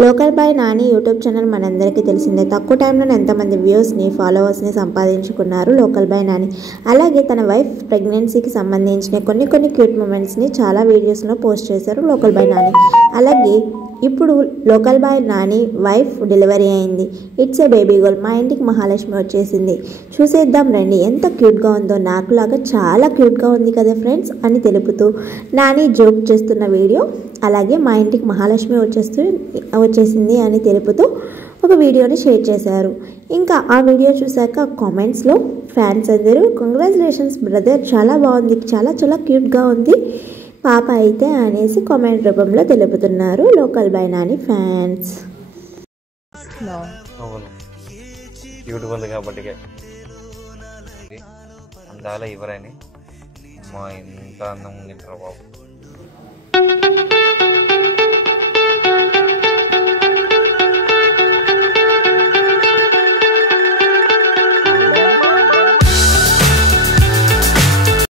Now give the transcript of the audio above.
Local boy Nani YouTube channel మనందరికీ తెలిసిందే. తక్కువ టైంలో ఎంతమంది వ్యూస్ని ఫాలోవర్స్ని సంపాదించుకున్నారు లోకల్ బాయ్ నాని. అలాగే తన వైఫ్ ప్రెగ్నెన్సీకి సంబంధించిన కొన్ని క్యూట్ మూమెంట్స్ని చాలా వీడియోస్లో పోస్ట్ చేశారు లోకల్ బాయ్ నాని. అలాగే ఇప్పుడు local boy Nani wife delivery అయింది. It's a baby girl. మా ఇంటికి మహాలక్ష్మి వచ్చేసింది, చూసేద్దాం రండి ఎంత క్యూట్గా ఉందో, నాకులాగా చాలా క్యూట్గా ఉంది కదా ఫ్రెండ్స్ అని తెలుపుతూ నాని జోక్ చేస్తున్న వీడియో. అలాగే మా ఇంటికి మహాలక్ష్మి వచ్చేసింది అని తెలుపుతూ ఒక వీడియోని షేర్ చేశారు. ఇంకా ఆ వీడియో చూశాక కామెంట్స్లో ఫ్యాన్స్ అందరూ కంగ్రాచులేషన్స్ బ్రదర్, చాలా బాగుంది, చాలా క్యూట్గా ఉంది పాప అయితే అనేసి కామెంట్ రూపంలో తెలుపుతున్నారు లోకల్ బాయ్ నాని ఫ్యాన్స్. కాబట్టి అందాల ఎవరని మా ఇంత అందం బాబు.